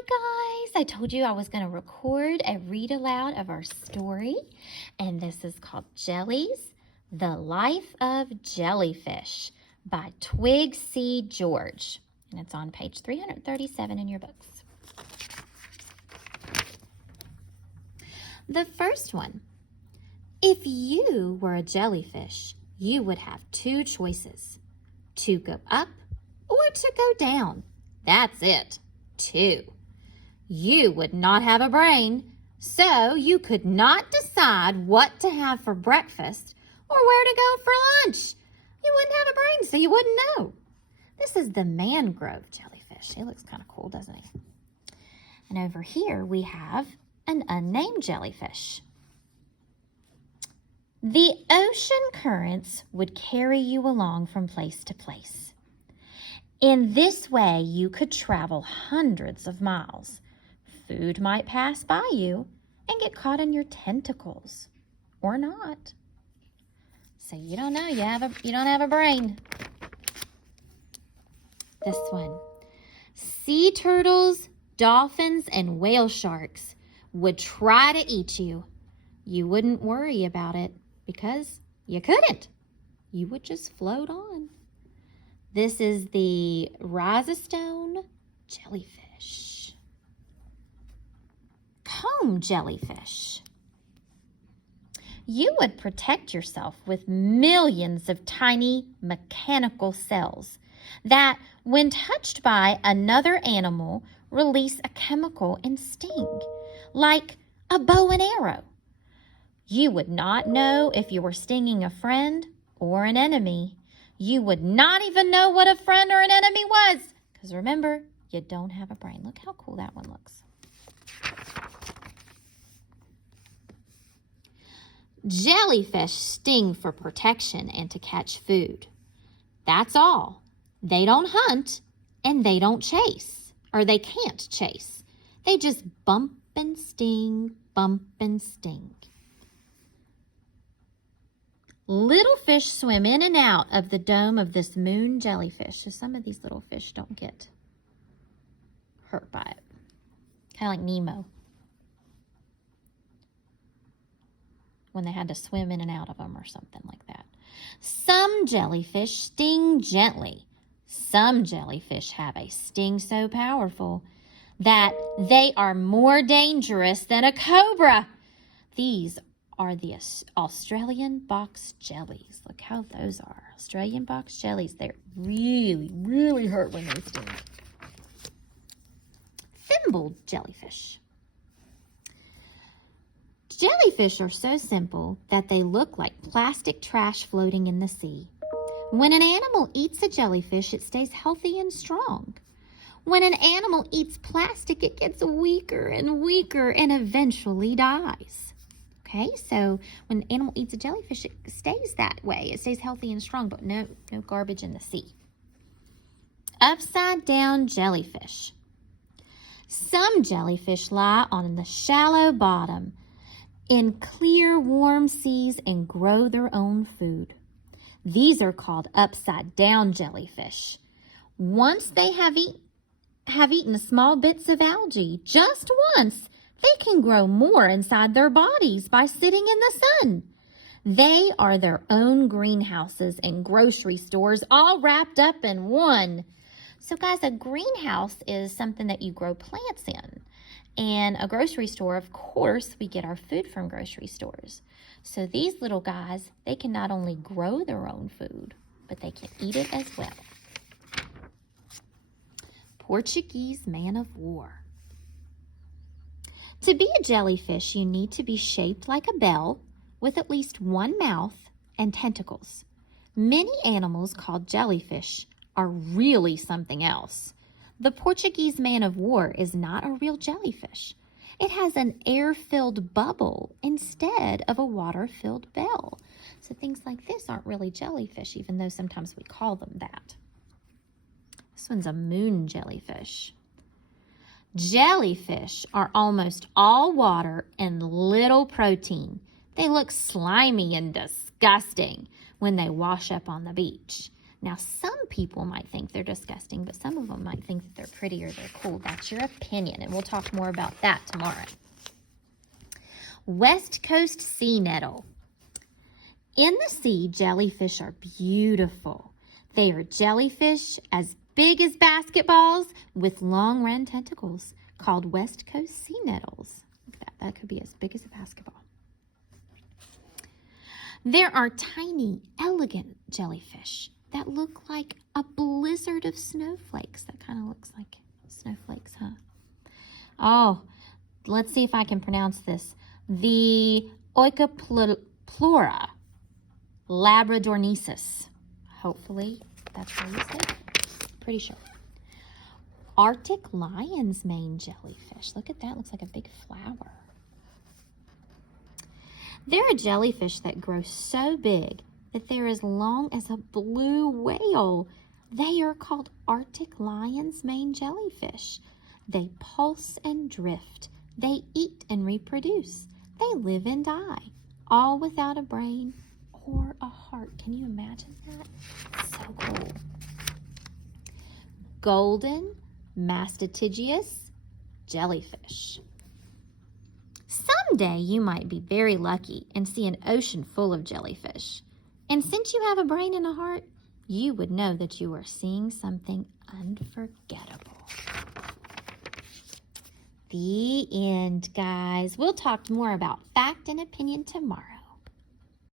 Hi guys, I told you I was going to record a read aloud of our story, and this is called Jellies, The Life of Jellyfish by Twig C. George, and it's on page 337 in your books. The first one. If you were a jellyfish, you would have two choices, to go up or to go down. That's it. Two. You would not have a brain, so you could not decide what to have for breakfast or where to go for lunch. You wouldn't have a brain, so you wouldn't know. This is the mangrove jellyfish. He looks kind of cool, doesn't he? And over here we have an unnamed jellyfish. The ocean currents would carry you along from place to place. In this way, you could travel hundreds of miles. Food might pass by you and get caught in your tentacles, or not. So you don't know, you don't have a brain. This one. Sea turtles, dolphins, and whale sharks would try to eat you. You wouldn't worry about it because you couldn't. You would just float on. This is the rhizostone jellyfish. Comb jellyfish. You would protect yourself with millions of tiny mechanical cells that, when touched by another animal, release a chemical and sting, like a bow and arrow. You would not know if you were stinging a friend or an enemy. You would not even know what a friend or an enemy was, because remember, you don't have a brain. Look how cool that one looks. Jellyfish sting for protection and to catch food. That's all. They don't hunt and they don't chase, or they can't chase. They just bump and sting, bump and sting. Little fish swim in and out of the dome of this moon jellyfish, so some of these little fish don't get hurt by it. Kind of like Nemo, when they had to swim in and out of them or something like that. Some jellyfish sting gently. Some jellyfish have a sting so powerful that they are more dangerous than a cobra. These are the Australian box jellies. Look how those are. Australian box jellies. They really, really hurt when they sting. Thimble jellyfish. Jellyfish are so simple that they look like plastic trash floating in the sea. When an animal eats a jellyfish, it stays healthy and strong. When an animal eats plastic, it gets weaker and weaker and eventually dies. Okay, so when an animal eats a jellyfish, it stays that way. It stays healthy and strong, but no garbage in the sea. Upside down jellyfish. Some jellyfish lie on the shallow bottom in clear, warm seas and grow their own food. These are called upside down jellyfish. Once they have eaten small bits of algae, just once, they can grow more inside their bodies by sitting in the sun. They are their own greenhouses and grocery stores all wrapped up in one. So guys, a greenhouse is something that you grow plants in. And a grocery store, of course, we get our food from grocery stores. So these little guys, they can not only grow their own food, but they can eat it as well. Portuguese man of war. To be a jellyfish, you need to be shaped like a bell with at least one mouth and tentacles. Many animals called jellyfish are really something else. The Portuguese man of war is not a real jellyfish. It has an air-filled bubble instead of a water-filled bell. So things like this aren't really jellyfish, even though sometimes we call them that. This one's a moon jellyfish. Jellyfish are almost all water and little protein. They look slimy and disgusting when they wash up on the beach. Now, some people might think they're disgusting, but some of them might think that they're pretty or they're cool. That's your opinion, and we'll talk more about that tomorrow. West Coast sea nettle. In the sea, jellyfish are beautiful. They are jellyfish as big as basketballs with long round tentacles called West Coast sea nettles. Look at that. That could be as big as a basketball. There are tiny, elegant jellyfish that look like a blizzard of snowflakes. That kind of looks like snowflakes, huh? Oh, let's see if I can pronounce this. The Oikoplura labradornesis. Hopefully that's how you say it. Pretty sure. Arctic lion's mane jellyfish. Look at that. Looks like a big flower. There are jellyfish that grow so big that they're as long as a blue whale. They are called Arctic lion's mane jellyfish. They pulse and drift. They eat and reproduce. They live and die, all without a brain or a heart. Can you imagine that? So cool. Golden mastigious jellyfish. Someday you might be very lucky and see an ocean full of jellyfish. And since you have a brain and a heart, you would know that you are seeing something unforgettable. The end, guys. We'll talk more about fact and opinion tomorrow.